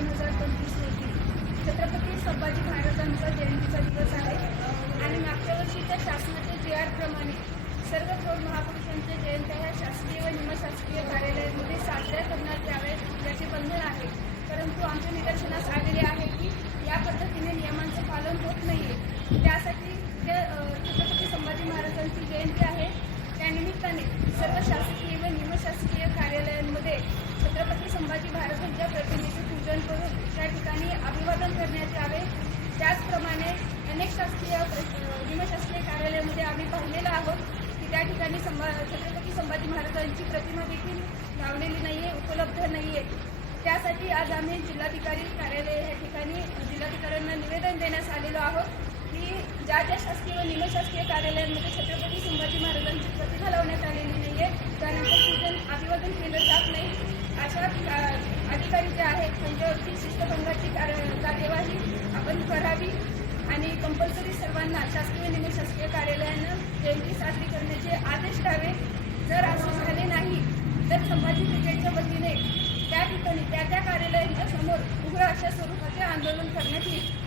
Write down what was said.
दोन हजार पंचवीस रोजी छत्रपती संभाजी महाराजांचा जयंतीचा दिवस आहे. आणि मागच्या वर्षी त्या शासनाच्या जी आरप्रमाणे सर्व थोर महापुरुषांच्या जयंत्या ह्या शासकीय व निमशासकीय कार्यालयामध्ये साजऱ्या करण्यात यावेत याचे बंधन आहे. परंतु आमच्या निदर्शनास आलेले आहे की या पद्धतीने नियमांचं पालन होत नाहीये. त्यासाठी जे छत्रपती संभाजी महाराजांची जयंती आहे. त्यानिमित्ताने सर्व शासकीय व निमशासकीय कार्यालयांमध्ये छत्रपती संभाजी महाराजांच्या प्रतिनिधी करण्यात यावे. त्याचप्रमाणे अनेक शासकीय निमशासकीय कार्यालयामध्ये आम्ही पाहिलेलं आहोत की त्या ठिकाणी संभा छत्रपती संभाजी महाराजांची प्रतिमा देखील लावलेली नाही आहे उपलब्ध नाही आहे त्यासाठी आज आम्ही जिल्हाधिकारी कार्यालय या ठिकाणी जिल्हाधिकाऱ्यांना निवेदन देण्यास आलेलो आहोत की ज्या ज्या शासकीय व निमशासकीय कार्यालयांमध्ये छत्रपती संभाजी महाराजांची प्रतिमा लावण्यात आलेली नाही आहे त्यानंतर पूजन अभिवादन केलं जात नाही अशा का- अधिकारी जे आहेत त्यांच्यावरती शिस्तभंगाची कार्य- कार्यवाही आपण करावी आणि कंपल्सरी सर्वांना शासकीय व निमशासकीय कार्यालयानं जयंती साजरी करण्याचे आदेश द्यावे. जर असं झाले नाही तर संभाजी ब्रिगेडच्या वतीने त्या ठिकाणी त्या त्या कार्यालयांच्या समोर उग्र अशा स्वरूपाचे आंदोलन करण्यात येईल.